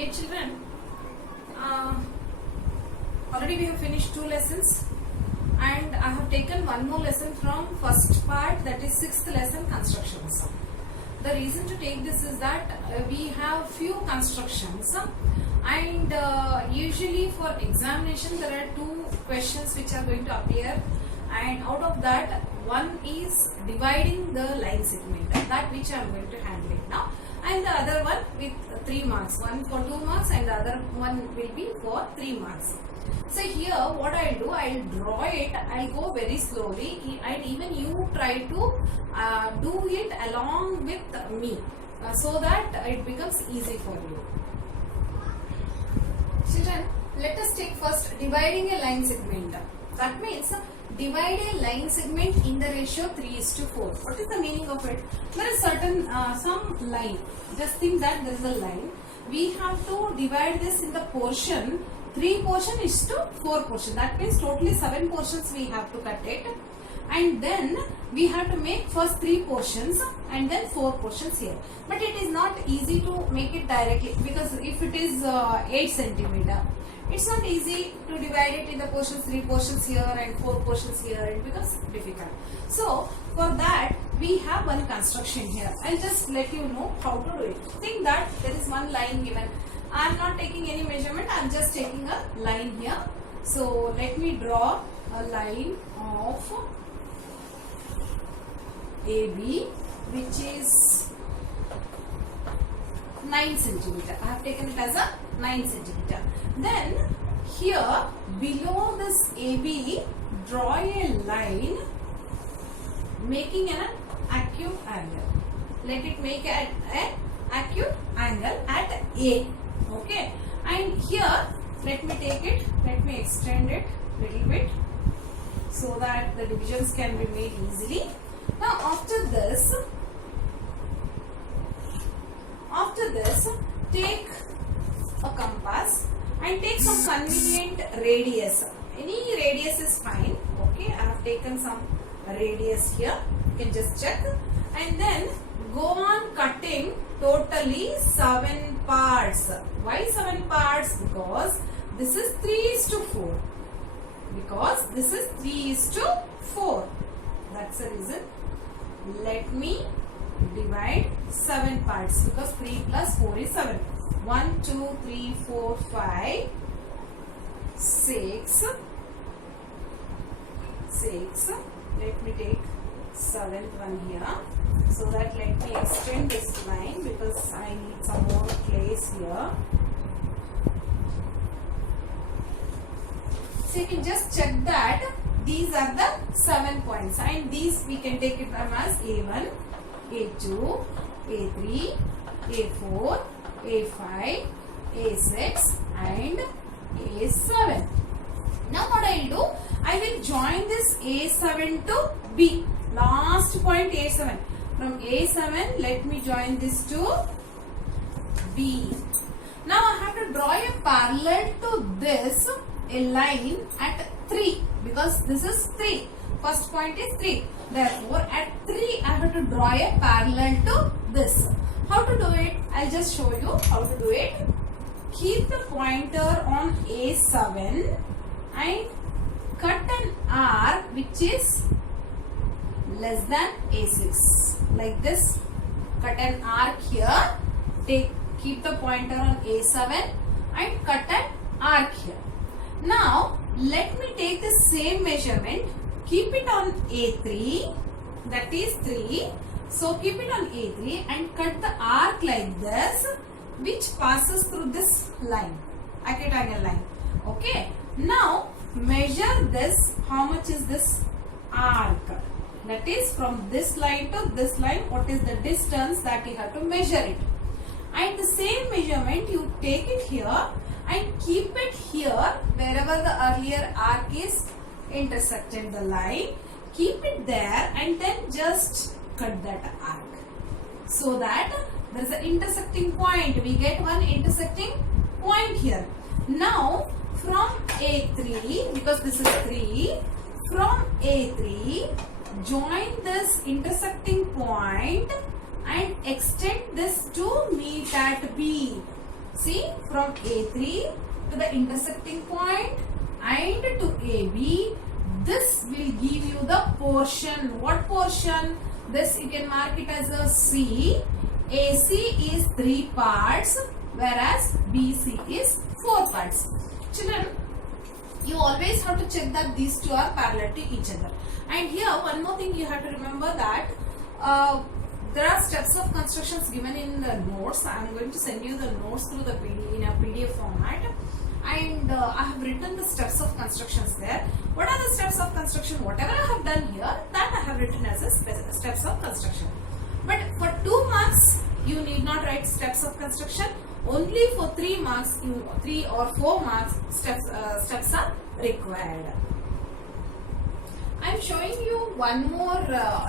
Dear children, already we have finished 2 lessons and I have taken one more lesson from first part, that is 6th lesson, constructions. The reason to take this is that we have few constructions and usually for examination there are 2 questions which are going to appear, and out of that one is dividing the line segment, that which I am going to handle it now, and the other one with 3 marks, one for 2 marks and the other one will be for 3 marks. So here what I'll do, I'll draw it, I'll go very slowly and even you try to do it along with me so that it becomes easy for you. Children, let us take first dividing a line segment. That means divide a line segment in the ratio 3:4. What is the meaning of it? There is certain some line. Just think that there is a line. We have to divide this in the portion. 3 portion is to 4 portion. That means totally 7 portions we have to cut it. And then we have to make first 3 portions and then 4 portions here. But it is not easy to make it directly, because if it is 8 centimeter, it's not easy to divide it in the portions, 3 portions here and 4 portions here. It becomes difficult. So for that we have one construction here. I'll just let you know how to do it. Think that there is one line given. I am not taking any measurement, I am just taking a line here. So let me draw a line of AB which is 9 centimeter. I have taken it as a 9 centimeter. Then here below this AB, draw a line making an acute angle. Let it make an acute angle at A. Okay, and here let me take it, let me extend it little bit so that the divisions can be made easily. Now after this take a compass and take some convenient radius. Any radius is fine. Okay, I have taken some radius here, you can just check, and then go on cutting totally 7 parts. Why 7 parts? Because this is 3:4. Because this is 3:4. That's the reason. Let me divide 7 parts, because 3 plus 4 is 7. 1, 2, 3, 4, 5, 6. Let me take 7th one here. So that let me extend this line because I need some more place here. So you can just check that these are the 7 points, and these we can take it as A1, A2, A3, A4, A5, A6 and A7. Now what I will do, I will join this A7 to B. Last point A7. From A7, let me join this to B. Now I have to draw a parallel to this, a line at 3, because this is 3. First point is 3. Therefore, at 3 I have to draw a parallel to this. How to do it? I'll just show you how to do it. Keep the pointer on A7 and cut an arc which is less than A6. Like this. Cut an arc here. Keep the pointer on A7 and cut an arc here. Now let me take the same measurement. Keep it on A3. That is 3. So keep it on A3 and cut the arc like this, which passes through this line, acute angle line. Okay. Now measure this. How much is this arc? That is from this line to this line. What is the distance that you have to measure it? And the same measurement you take it here and keep it here wherever the earlier arc is intersected the line. Keep it there and then just cut that arc so that there is an intersecting point. We get one intersecting point here. Now from A3, because this is 3, from A3 join this intersecting point and extend this to meet at B. See, from A3 to the intersecting point and to AB, this will give you the portion. What portion? This you can mark it as a C. AC is 3 parts, whereas BC is 4 parts. Children, you always have to check that these two are parallel to each other. And here one more thing you have to remember, that there are steps of constructions given in the notes. I am going to send you the notes through the PDF in a PDF format, and I have written the steps of constructions there. What are the steps of construction? Whatever I have done here, that I have written as a steps of construction. But for 2 marks, you need not write steps of construction. Only for 3 marks, 3 or 4 marks, steps are required. I am showing you one more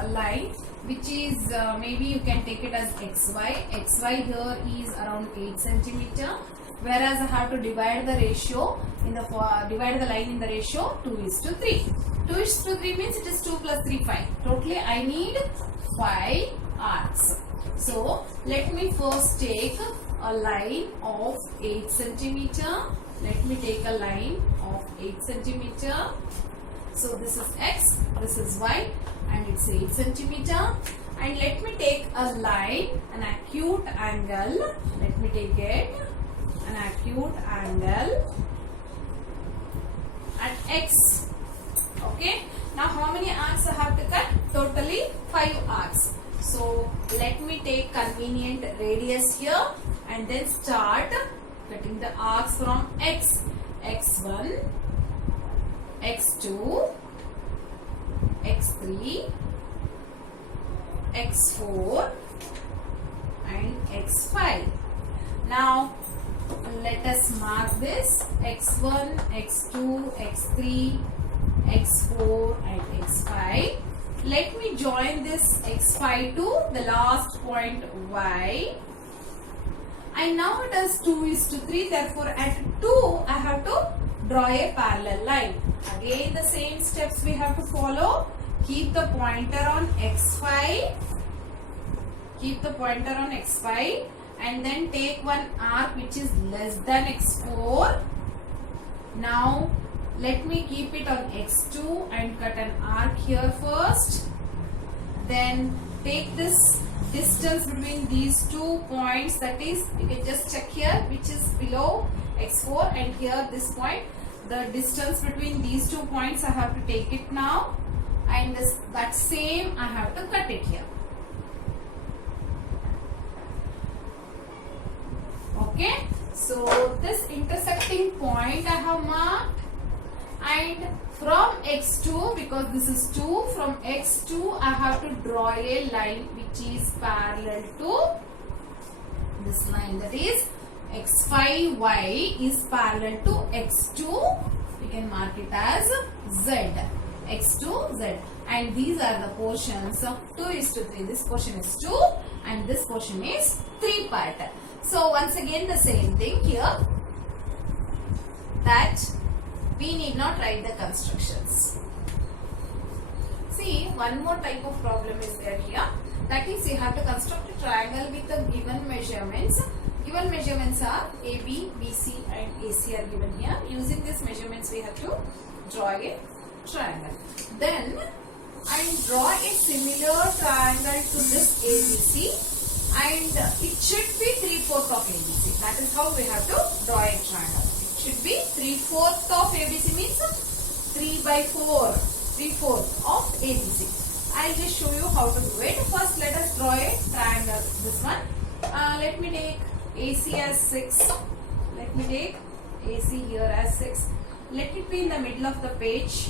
line, which is maybe you can take it as XY. XY here is around 8 centimeter, whereas I have to divide the ratio divide the line in the ratio 2:3. 2:3 means it is 2 plus 3, 5. Totally I need 5 arcs. So let me first take a line of 8 centimeter. Let me take a line of 8 centimeter. So this is X, this is Y, and it's 8 centimeter. And let me take a line, an acute angle. Let me take it, an acute angle at X. Okay. Now how many arcs I have to cut? Totally 5 arcs. So let me take convenient radius here and then start cutting the arcs from X. X1, X2, X3, X4 and X5. Now let us mark this X1, X2, X3, X4 and X5. Let me join this X5 to the last point Y. And now it is 2:3, therefore at 2 I have to draw a parallel line. Again the same steps we have to follow. Keep the pointer on X5. Keep the pointer on X5 and then take one arc which is less than X4. Now let me keep it on X2 and cut an arc here first. Then take this distance between these 2 points, that is, you can just check here which is below X4 and here this point. The distance between these 2 points I have to take it now, and that same I have to cut it here. Okay, so this intersecting point I have marked, and from X2, because this is 2, from X2 I have to draw a line which is parallel to this line, that is X5Y is parallel to X2. We can mark it as Z. X2, Z. And these are the portions of 2:3. This portion is 2 and this portion is 3 part. So once again the same thing here, that we need not write the constructions. See, one more type of problem is there here. That is, you have to construct a triangle with the given measurements. Given measurements are AB, BC and AC are given here. Using these measurements we have to draw a triangle. Then I draw a similar triangle to this ABC, and it should be 3/4 of ABC. That is how we have to draw a triangle. It should be 3/4 of ABC means 3/4. 3/4 of ABC. I'll just show you how to do it. First let us draw a triangle. This one. Let me take AC as 6. Let me take AC here as 6. Let it be in the middle of the page.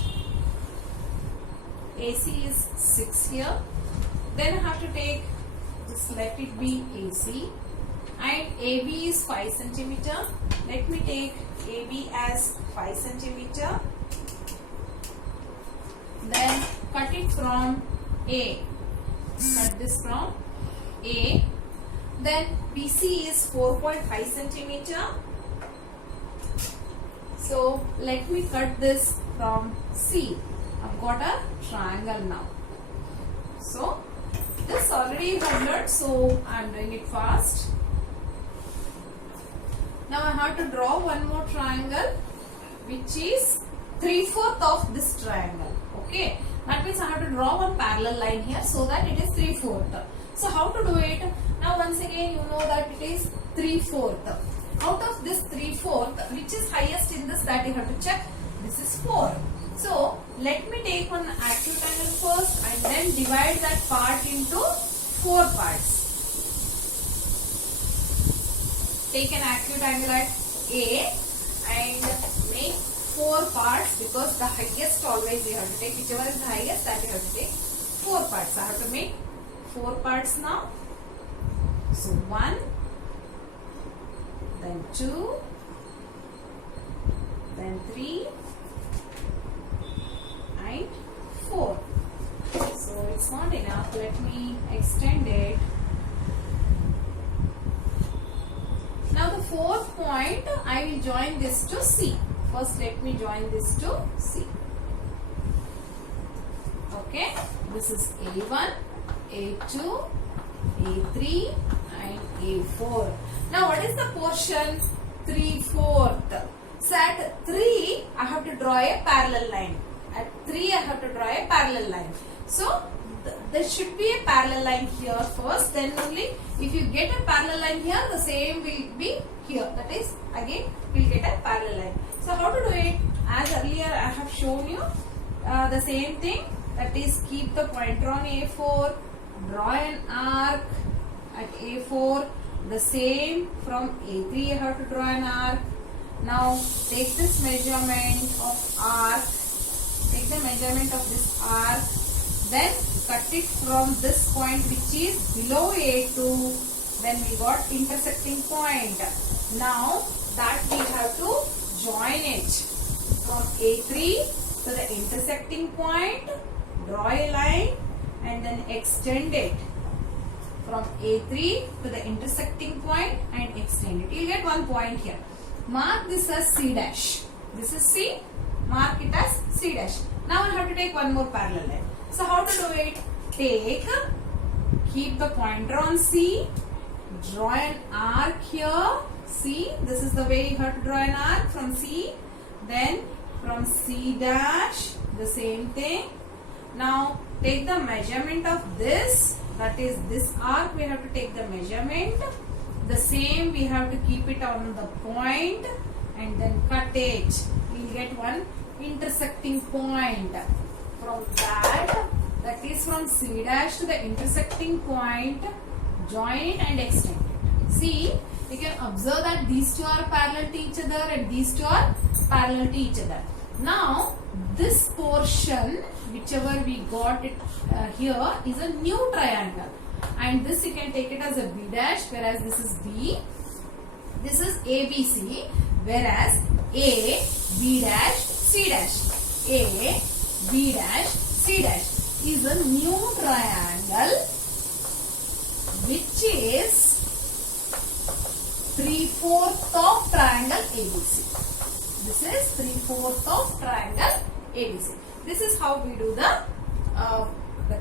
AC is 6 here. Then I have to take this, let it be AC. And AB is 5 centimeter. Let me take AB as 5 centimeter. Then cut it from A. Cut this from A. Then BC is 4.5 centimeter. So let me cut this from C. I've got a triangle now. So this already I have learned, so I'm doing it fast. Now I have to draw one more triangle which is 3/4 of this triangle. Okay, that means I have to draw one parallel line here so that it is 3/4. So how to do it? Now once again you know that it is 3/4. Out of this 3/4, which is highest in this, that you have to check. This is 4. So let me take one acute angle first and then divide that part into 4 parts. Take an acute angle at A and make 4 parts, because the highest always you have to take, whichever is the highest, that you have to take 4 parts. I have to make 4 parts now. So 1, then 2, then 3 and 4. So it's not enough. Let me extend it. Now the 4th point, I will join this to C. First let me join this to C. Okay, this is A1, A2, A3 and A4. Now what is the portion? 3/4. So at 3 I have to draw a parallel line. At 3 I have to draw a parallel line. So there should be a parallel line here first, then only if you get a parallel line here, the same will be here. That is, again we will get a parallel line. So how to do it? As earlier I have shown you the same thing, that is, keep the pointer on A4, draw an arc at A4, the same from A3 you have to draw an arc. Now take this measurement of arc, take the measurement of this arc, then cut it from this point which is below A2, then we got intersecting point. Now that we have to join it from A3 to the intersecting point, draw a line and then extend it from A3 to the intersecting point and extend it. You will get one point here. Mark this as C dash. This is C. Mark it as C dash. Now I have to take one more parallel line. So how to do it? Keep the pointer on C, draw an arc here. C. This is the way you have to draw an arc from C. Then from C dash, the same thing. Now take the measurement of this, that is this arc, we have to take the measurement. The same we have to keep it on the point and then cut it. We will get one intersecting point. From that is from C dash to the intersecting point, join it and extend it. See, you can observe that these two are parallel to each other and these two are parallel to each other. Now this portion, whichever we got it here, is a new triangle, and this you can take it as a B dash, whereas this is B. This is ABC, whereas A, B dash, C dash. A, B dash, C dash is a new triangle which is 3/4 of triangle ABC. This is 3/4 of triangle ABC. This is how we do the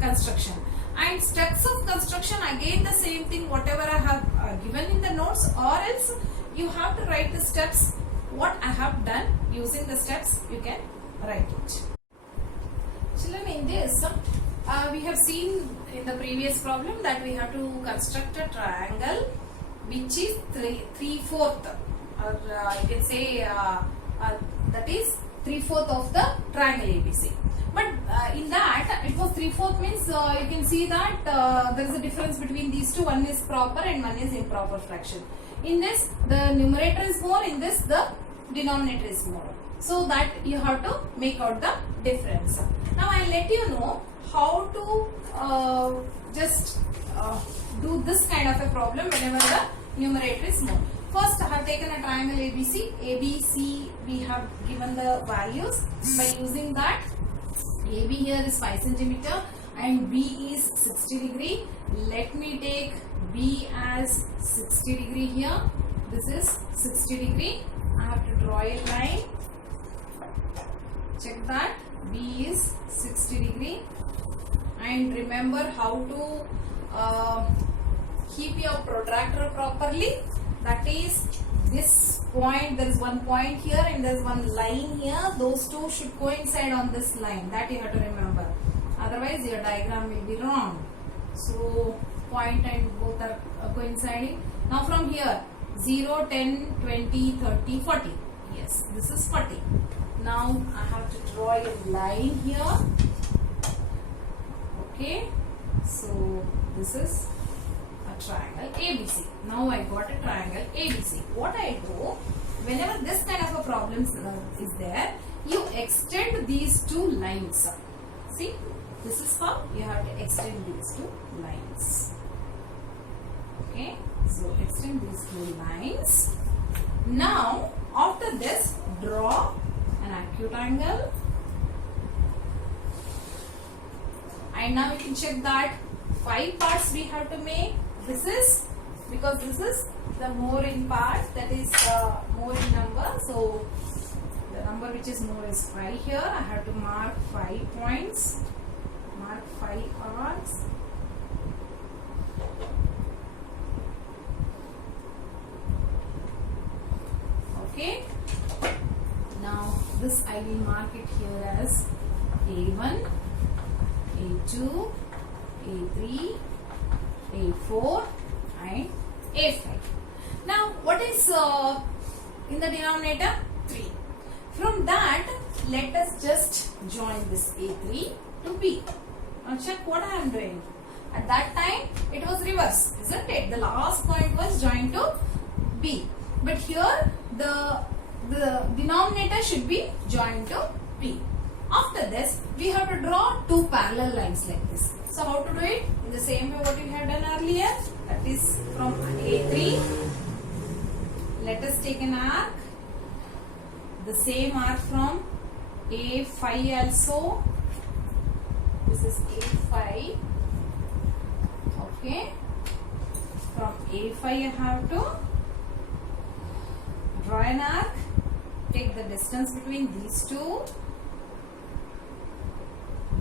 construction. And steps of construction, again the same thing, whatever I have given in the notes, or else you have to write the steps. What I have done, using the steps you can write it. Children, in this we have seen in the previous problem that we have to construct a triangle which is 3/4, or you can say that is 3/4 of the triangle ABC. But in that it was 3/4 means you can see that there is a difference between these two. One is proper and one is improper fraction. In this the numerator is more, in this the denominator is more. So that you have to make out the difference. Now I will let you know how to just do this kind of a problem whenever the numerator is more. First I have taken a triangle ABC. ABC we have given the values by using that. AB here is 5 centimeter and B is 60 degree. Let me take B as 60 degree here. This is 60 degree. I have to draw a line. Check that B is 60 degree, and remember how to keep your protractor properly. That is, this point, there is one point here and there is one line here. Those two should coincide on this line. That you have to remember. Otherwise your diagram will be wrong. So point and both are coinciding. Now from here 0, 10, 20, 30, 40. Yes, this is 40. Now I have to draw a line here. Okay. So this is a triangle ABC. Now I got a triangle ABC. What I do, whenever this kind of a problem is there, you extend these two lines. See, this is how you have to extend these two lines. Okay, so extend these two lines. Now, after this, draw an acute angle. And now you can check that 5 parts we have to make. This is because this is the more in part, that is more in number. So the number which is more is 5 here. I have to mark 5 points. Mark 5 parts. Okay. Now this I will mark it here as A1, A2, A3, A4 and A5. Now what is in the denominator? 3. From that, let us just join this A3 to B. Now check what I am doing. At that time it was reverse, isn't it? The last point was joined to B. But here the denominator should be joined to B. After this, we have to draw two parallel lines like this. So how to do it? In the same way what we have done earlier. That is from A3. Let us take an arc. The same arc from A5 also. This is A5. Okay. From A5 I have to draw an arc. Take the distance between these two.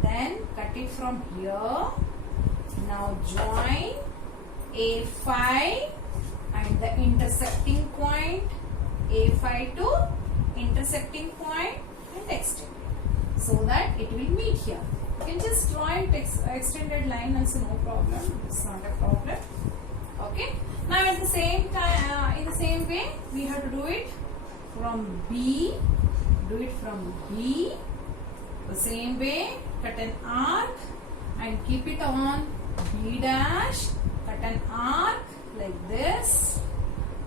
Then cut it from here. Now join A5 and the intersecting point A5 to intersecting point and extend it so that it will meet here. You can just draw it extended line also, no problem. It's not a problem. Okay. Now at the same time, in the same way, we have to do it from B. Do it from B. The same way, cut an arc and keep it on B dash. Cut an arc like this.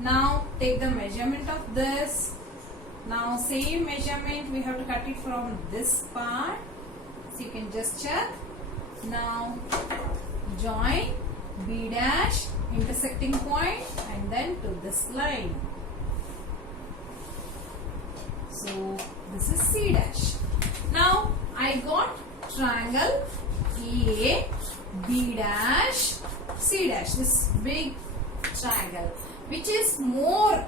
Now take the measurement of this. Now same measurement we have to cut it from this part. So you can just check. Now join B dash intersecting point and then to this line. So this is C dash. Now I got triangle A, B dash, C dash. This big triangle which is more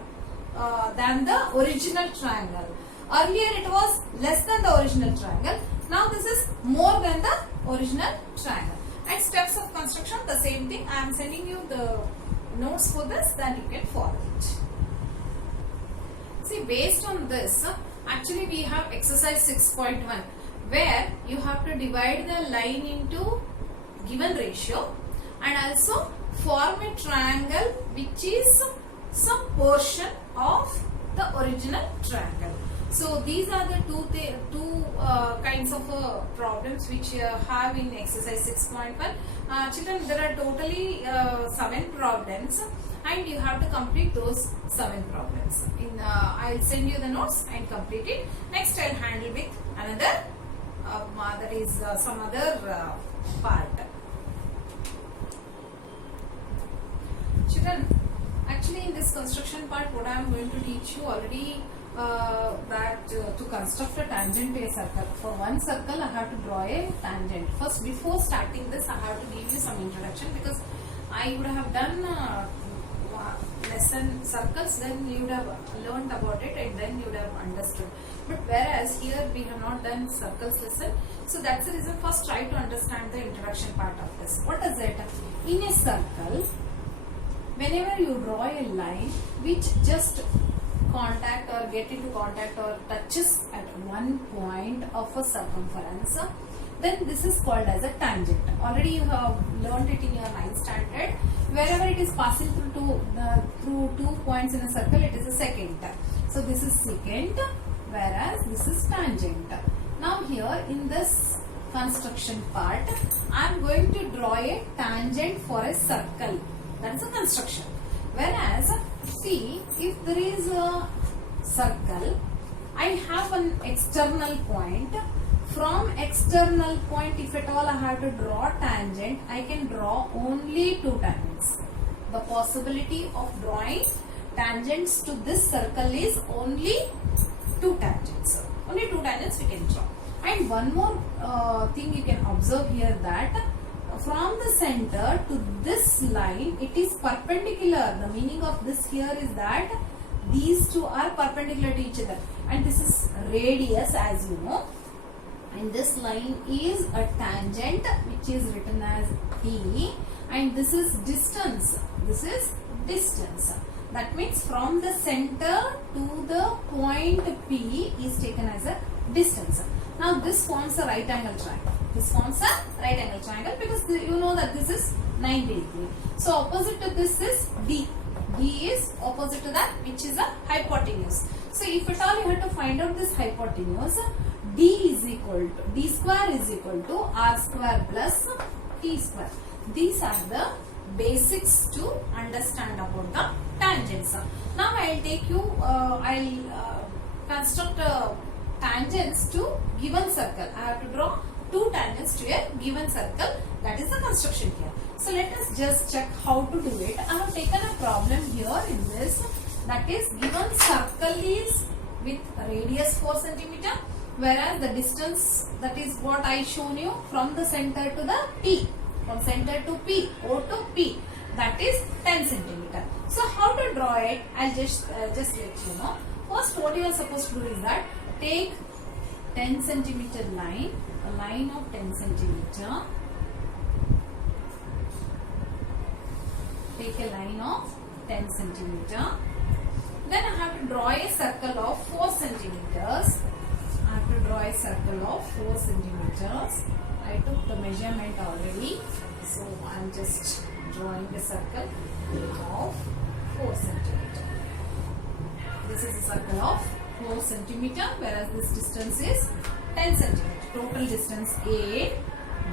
than the original triangle. Earlier it was less than the original triangle. Now this is more than the original triangle. And steps of construction, the same thing. I am sending you the notes for this, then you can follow it. See, based on this, actually we have exercise 6.1 where you have to divide the line into given ratio and also form a triangle which is some portion of the original triangle. So these are the two kinds of problems which you have in exercise 6.1. Children, there are totally 7 problems and you have to complete those 7 problems. I'll send you the notes and complete it. Next I'll handle with another, that is some other part. Children, actually in this construction part what I am going to teach you already, that to construct a tangent to a circle. For one circle I have to draw a tangent. First, before starting this I have to give you some introduction because I would have done lesson circles, then you would have learned about it and then you would have understood. But whereas here we have not done circles lesson, so that's the reason first try to understand the introduction part of this. What is it? In a circle, whenever you draw a line which just contact or get into contact or touches at one point of a circumference, then this is called as a tangent. Already you have learned it in your 9th standard. Wherever it is passing through two points in a circle, it is a secant. So this is secant, whereas this is tangent. Now here in this construction part, I am going to draw a tangent for a circle. That is a construction. Whereas, see, if there is a circle, I have an external point. From external point, if at all I have to draw tangent, I can draw only two tangents. The possibility of drawing tangents to this circle is only two tangents. Only two tangents we can draw. And one more thing you can observe here, that from the center to this line, it is perpendicular. The meaning of this here is that these two are perpendicular to each other. And this is radius, as you know. And this line is a tangent, which is written as T. And this is distance. This is distance. That means from the center to the point P is taken as a distance. Now this forms a right angle triangle. This forms a right angle triangle because you know that this is 90 degree. So opposite to this is D. D is opposite to that, which is a hypotenuse. So if at all you have to find out this hypotenuse, D square is equal to R square plus T square. These are the basics to understand about the tangents. Now I will take you, construct tangents to given circle. I have to draw two tangents to a given circle. That is the construction here. So let us just check how to do it. I have taken a problem here in this. That is, given circle is with radius 4 cm, whereas the distance, that is what I shown you, from the center to the P, from center to P, O to P, that is 10 cm. So how to draw it? I'll just let you know. First, what you are supposed to do is that take 10 cm line, a line of 10 cm. Take a line of 10 cm. Then I have to draw a circle of 4 centimeters. I have to draw a circle of 4 centimeters. I took the measurement already. So I am just drawing a circle of 4 centimeters. This is a circle of 4 centimeters, whereas this distance is 10 centimeters. Total distance A,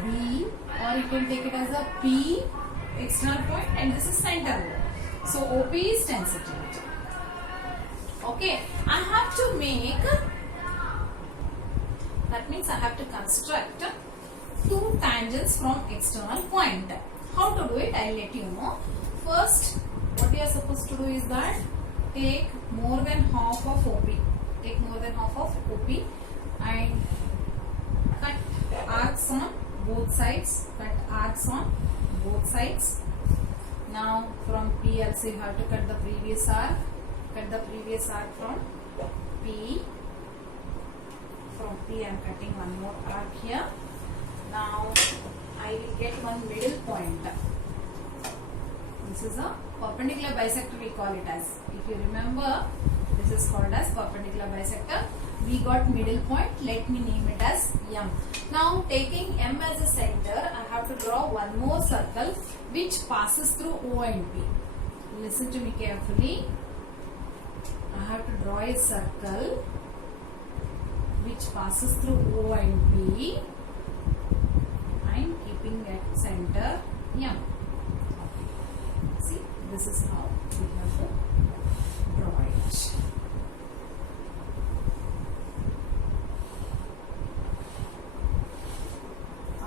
B, or you can take it as a P, external point, and this is center. So OP is 10 centimeters. Okay, I have to make, that means I have to construct two tangents from external point. How to do it? I will let you know. First, what you are supposed to do is that take more than half of OP. Take more than half of OP and cut arcs on both sides. Cut arcs on both sides. Now from P also you have to cut the previous arc. Cut the previous arc from P. From P I am cutting one more arc here. Now I will get one middle point. This is a perpendicular bisector, we call it as. If you remember, this is called as perpendicular bisector. We got middle point. Let me name it as M. Now taking M as a center, I have to draw one more circle which passes through O and P. Listen to me carefully. I have to draw a circle which passes through O and P. I am keeping at center M. Okay. See, this is how we have to draw it.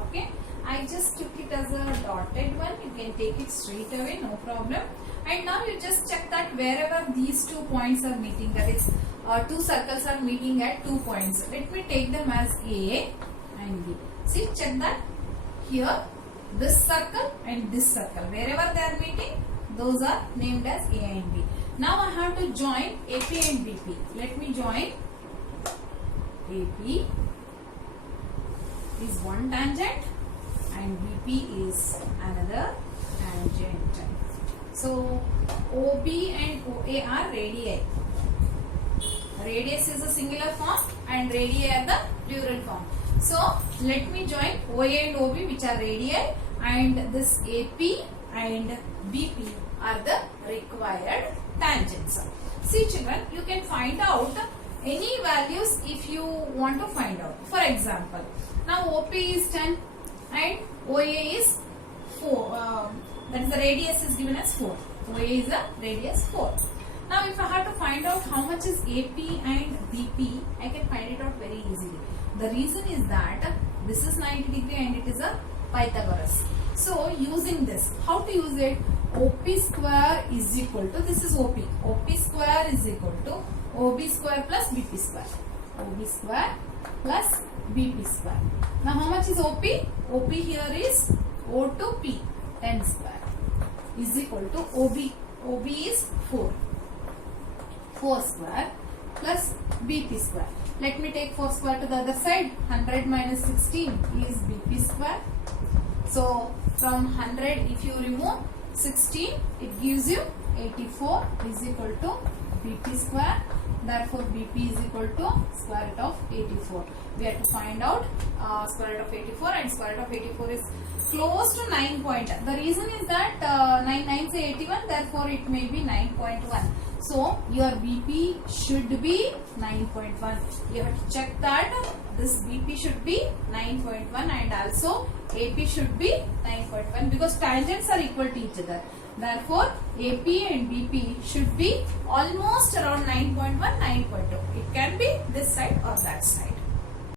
Okay, I just took it as a dotted one. You can take it straight away, no problem. And now you just check that wherever these 2 points are meeting, that is two circles are meeting at 2 points. Let me take them as A and B. See, check that here, this circle and this circle, wherever they are meeting, those are named as A and B. Now I have to join AP and BP. Let me join. AP is one tangent and BP is another tangent. So OB and OA are radii. Radius is a singular form and radii are the plural form. So let me join OA and OB, which are radii, and this AP and BP are the required tangents. See children, you can find out any values if you want to find out. For example, now OP is 10 and OA is 4. That is the radius is given as 4. OA is a radius 4. Now if I have to find out how much is AP and BP, I can find it out very easily. The reason is that this is 90 degree and it is a Pythagoras. So using this, how to use it? OP square is equal to, this is OP. OP square is equal to OB square plus BP square. OB square plus BP square. Now how much is OP? OP here is O to P, 10 square is equal to OB. OB is 4. 4 square plus BP square. Let me take 4 square to the other side. 100 minus 16 is BP square. So from 100, if you remove 16, it gives you 84 is equal to BP square. Therefore, BP is equal to square root of 84. We have to find out square root of 84, and square root of 84 is close to 9 point. The reason is that 9 is 81, therefore it may be 9.1. So your BP should be 9.1. You have to check that this BP should be 9.1 and also AP should be 9.1 because tangents are equal to each other. Therefore, AP and BP should be almost around 9.1, 9.2. It can be this side or that side.